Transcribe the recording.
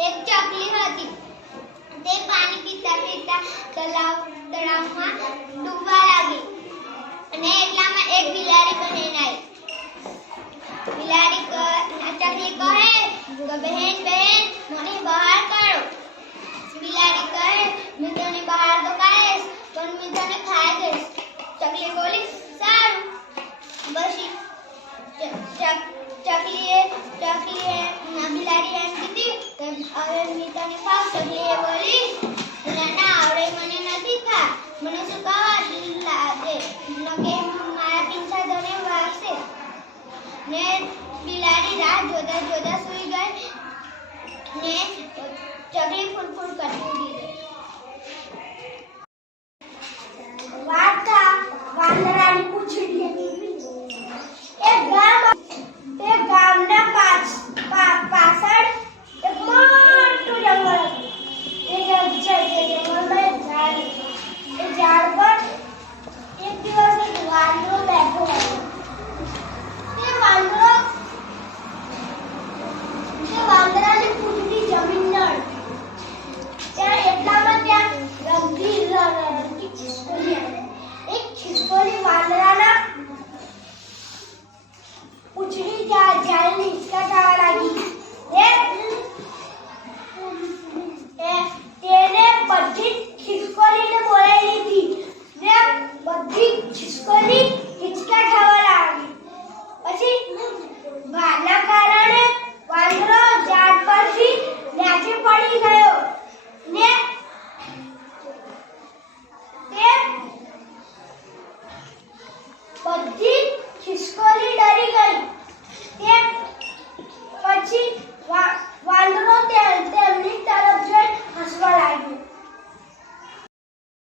ते ચકલી હતી તે પાણી પીતા પીતા તળાવ તળાવમાં ડૂબવા લાગી અને એટલામાં એક બિલાડી બનીને આવી બિલાડી ચકલી કહે કે બહેન બહેન મને બહાર કાઢો બિલાડી કહે મેં તને બહાર તો કાઢીશ પણ મેં તને ખાઈ દઈશ ચકલી બોલી સારું બસ હવે મેં તને ખાવ ચકલીએ બોલી ના ના આવડે, મને નથી ખા મને શું ખાવા લાગે? નકે મારા પીંછા તને વાગશે ને બિલાડી રાત જોતા જોતા સૂઈ ગઈ. ને